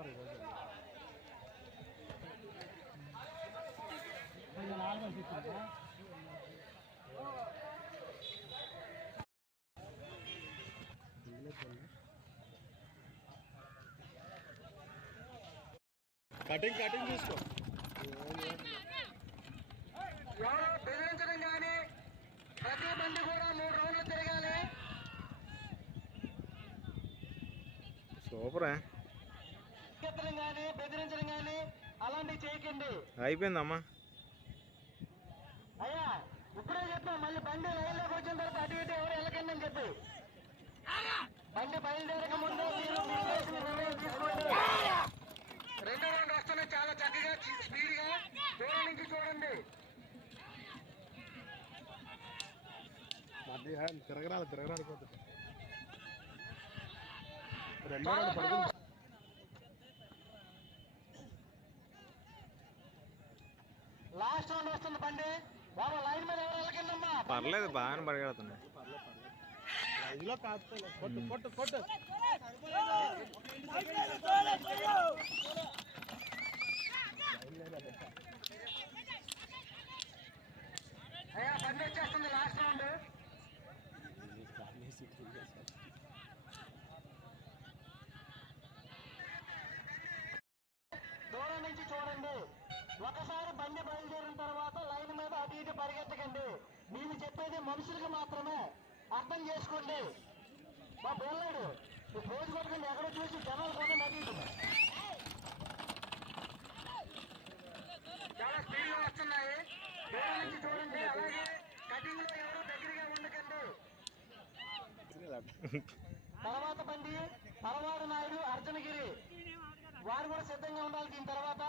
ఉన్నారు ఈరోజు cutting cutting తీసుకో. బెదిరించడం కానీ ప్రతి బండి కూడా మూడు రౌండ్లు తిరగాలి. సూపరా. ఎత్తడం కానీ బెదిరించడం కానీ అలాంటివి చేయకండి. అయిపోయిందమ్మా. అయ్యా ఇప్పుడే చెప్పా మళ్ళీ బండి రైల్లోకి వచ్చిన తర్వాత అటు ఇటు ఎవరు వెళ్ళకండి అని చెప్పి. బండి బయలుదేరక ముందు రెండో రౌండ్ వస్తున్నాయి చాలా చక్కగా స్పీడ్గా దూరం నుంచి చూడండి. తిరగరాలి తిరగరాలి రెండో రెండు పడుకుంది లాస్ట్ రౌండ్ వస్తుంది బండి బాబా లైన్ మీద ఎవరు వెళ్ళకండి అమ్మా పర్లేదు బాగానే పరిగెడుతున్నాయి. ఐదులో కాపుతాయి కొట్టు కొట్టు కొట్టు. అయ్యా బండి వచ్చేస్తుంది లాస్ట్ రౌండ్. దూరం నుంచి చూడండి. ఒకసారి బండి బయలుదేరిన తర్వాత లైన్ మీద అటు ఇటు పరిగెత్తకండి. నేను చెప్పేది మనుషులకు మాత్రమే. అర్థం చేసుకోండి. మా బోల్లాడు ఈ రోజు కొట్టుకుని ఎక్కడో చూసి జనాలు అటు ఇటు చాలా స్పీడ్గా వస్తున్నాయి. దూరం నుంచి చూడండి. అలాగే కటింగ్లో ఎవరు దగ్గరగా ఉండకండి. తర్వాత బండి పరవాడు నాయుడు అర్జునగిరి. వారు కూడా సిద్ధంగా ఉండాలి దీని తర్వాత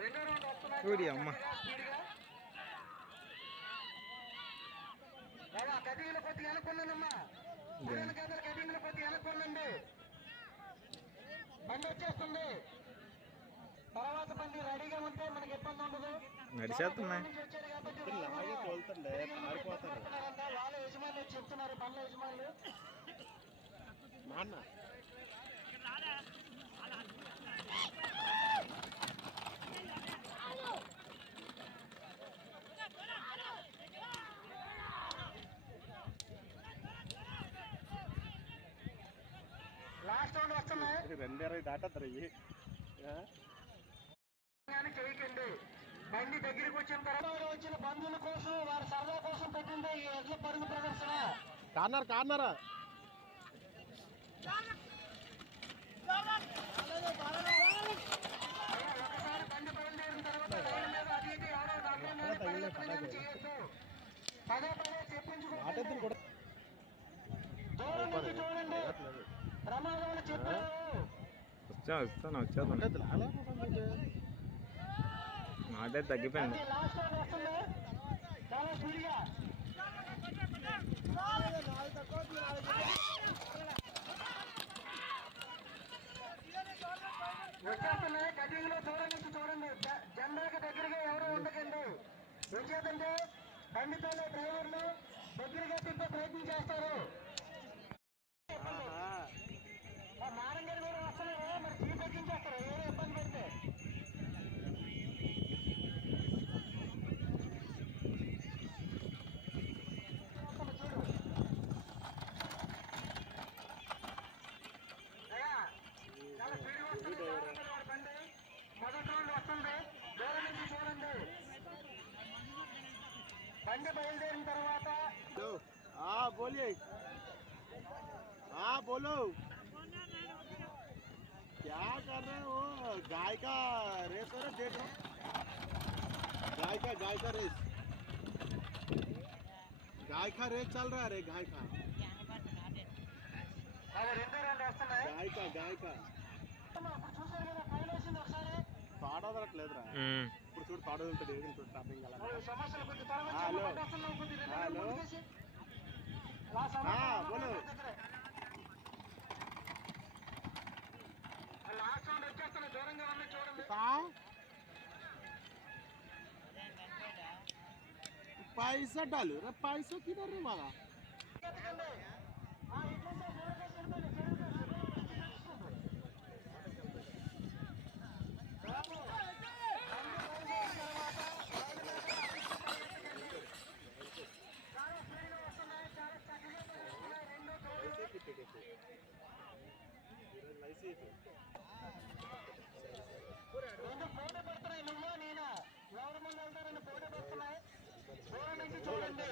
రెండో ఊడి అమ్మ. కటింగ్లో కొద్దిగా కదా కటింగ్లో కొద్దిగా వెనక్కుండండి బండి వచ్చేస్తుంది. తర్వాత బండి రెడీగా ఉంటే మనకి ఇబ్బంది ఉండదు. నడిచేస్తున్నా నుంచి వచ్చారు కాబట్టి లాగే తోలుతుండే పారిపోతారు. పడుతున్నారంట. వాళ్ళ యజమానులు చెప్తున్నారు బండ్ల యజమానులు. నాన్న లాస్ట్ రౌండ్ వస్తున్నాయి రెండు ఇరవై దాటద్దరు కానీ చేయకండి బండి దగ్గరికి వచ్చిన తర్వాత వచ్చిన బంధువుల కోసం వారి సరదా కోసం పెట్టింది ఈ ఎడ్ల పరుగు ప్రదర్శన. Corner corner? అయ్యా, ఒకసారి బండి బయలుదేరిన తర్వాత లైన్ మీద అటు ఇటు ఎవరో పరిగెత్తడం చేయొద్దు. పదే పదే కూడా. దూరం నుంచి చూడండి. చెప్పారు వచ్చా వస్తాను వచ్చేస్తాను ఆటెత్తులు తగ్గిపోయింది. లాస్ట్ చాలా వచ్చేస్తున్నాయి కటింగ్లో దూరం నుంచి చూడండి జెండాకి దగ్గరగా ఎవరు ఉండకండి వచ్చేదంటే బండితోనే డ్రైవర్లు దగ్గరగా తిప్పే ప్రయత్నం చేస్తారు బండి బయలుదేరిన తర్వాత लो हाँ बोलिए हाँ बोलो क्या कर रहे हो गाय का रेस हो रहा देख रहा हूं। गाय का गाय का रेस गाय का रेस चल रहा है रे गाय का అది రెండో రౌండ్ వస్తున్నాయి गाय का गाय का ఇప్పుడు చూడు తాడు ఉంటుంది చూడు టాపింగ్ హలో. హలో. బోలు. पैसा डालो रे पैसा किधर रे वाला ముందు పోటీ పడుతున్నాయి నువ్వు నేను ఎవరి వెళ్తారని పోటీ పడుతున్నాయి చూడండి చూడండి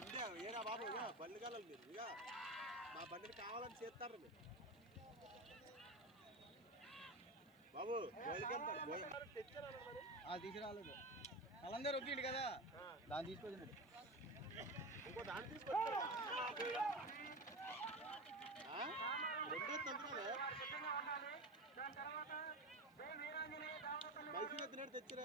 ఇదే ఏరా బాబు ఇక బండి కలలు మీరు ఇక మా బండిని కావాలని చేస్తారు మీరు. బాబు తీసుకురాలేదు వాళ్ళందరూ వచ్చిండు కదా? దాన్ని తీసుకొచ్చినాడు ఇంకో దాన్ని తీసుకొచ్చాడు రెండో తంత్రాలు. బయట తెచ్చిరా.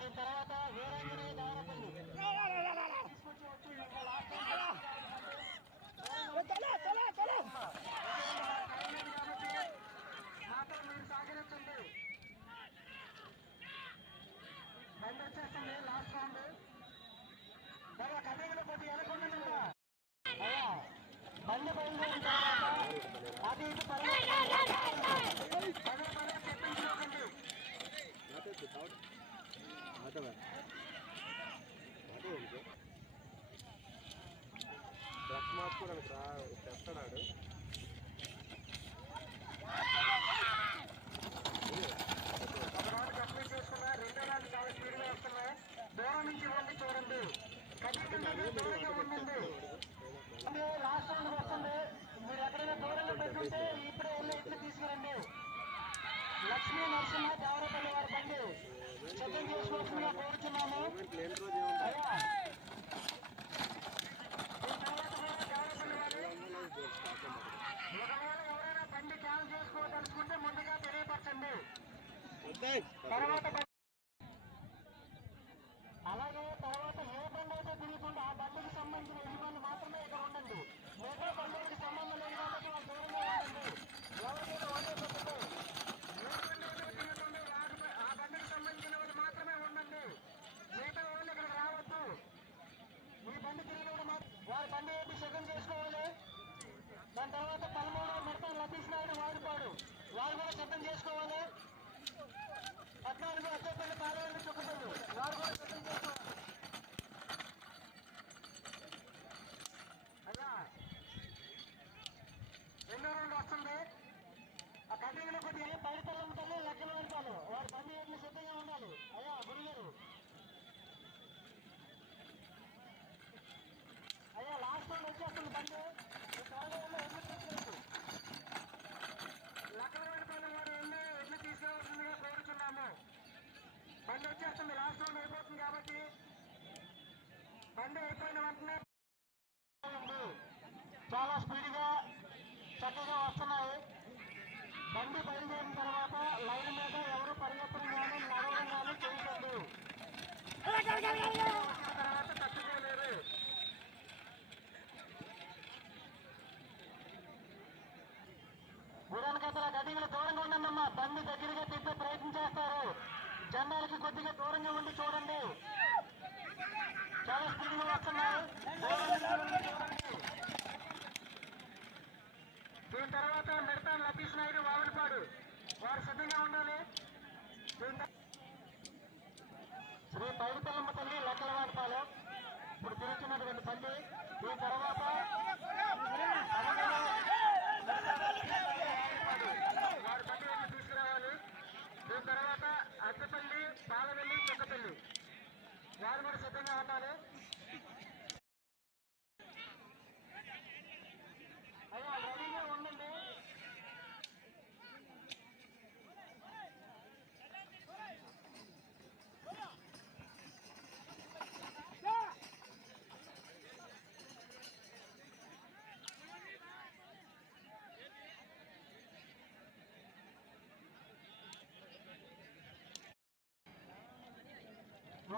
దీని తర్వాత వేరే వేరే మాత్రం మీరు సాగరించండి బండి వచ్చేస్తుంది లాస్ట్ రౌండ్ బాగా కన్నీళ్ళ పోటీ ఎలకొండ బండి బయలుదేరిన తర్వాత అది ఇది పర్వాలేదు పదే పదే చెప్పించుకోకండి కదా. డ్రెస్ మార్చుకోవడానికి రా చెప్తాడు ప్లేన్ రోజు పాడు వాడుపాడు వారు కూడా శబ్దం చేసుకోవాలి. పద్నాలుగు అత్యపల్లి పార్లమెంట్ చుక్కపల్లి వారు కూడా శబ్దం చేసుకోవాలి. పండు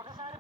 Lo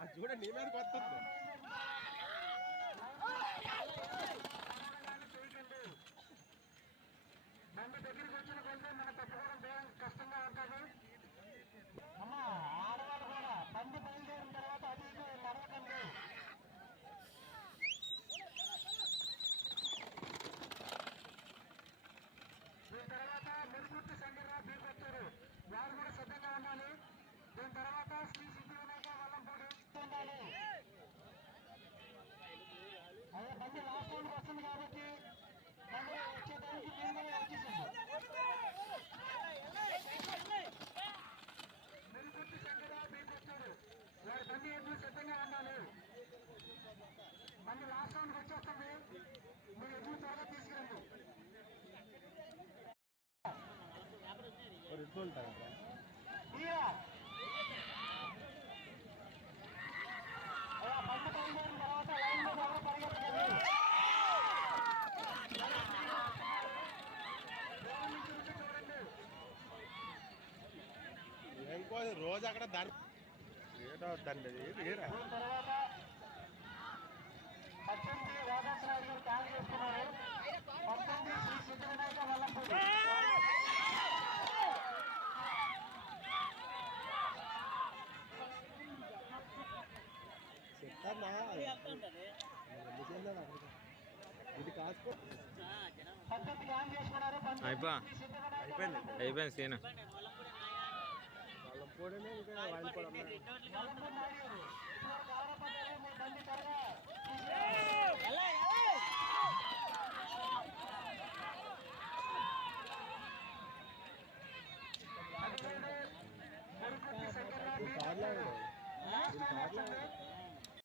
আর জোরে নেমে আর ఎత్తుంటారు ఏం రోజు అక్కడ దాని ఏడవుద్దండి అది రాధాకృష్ణ గారు చేస్తున్నారు. శ్రీ అయిపో. అయిపోయింది అయిపోయింది సీన్. వాళ్ళ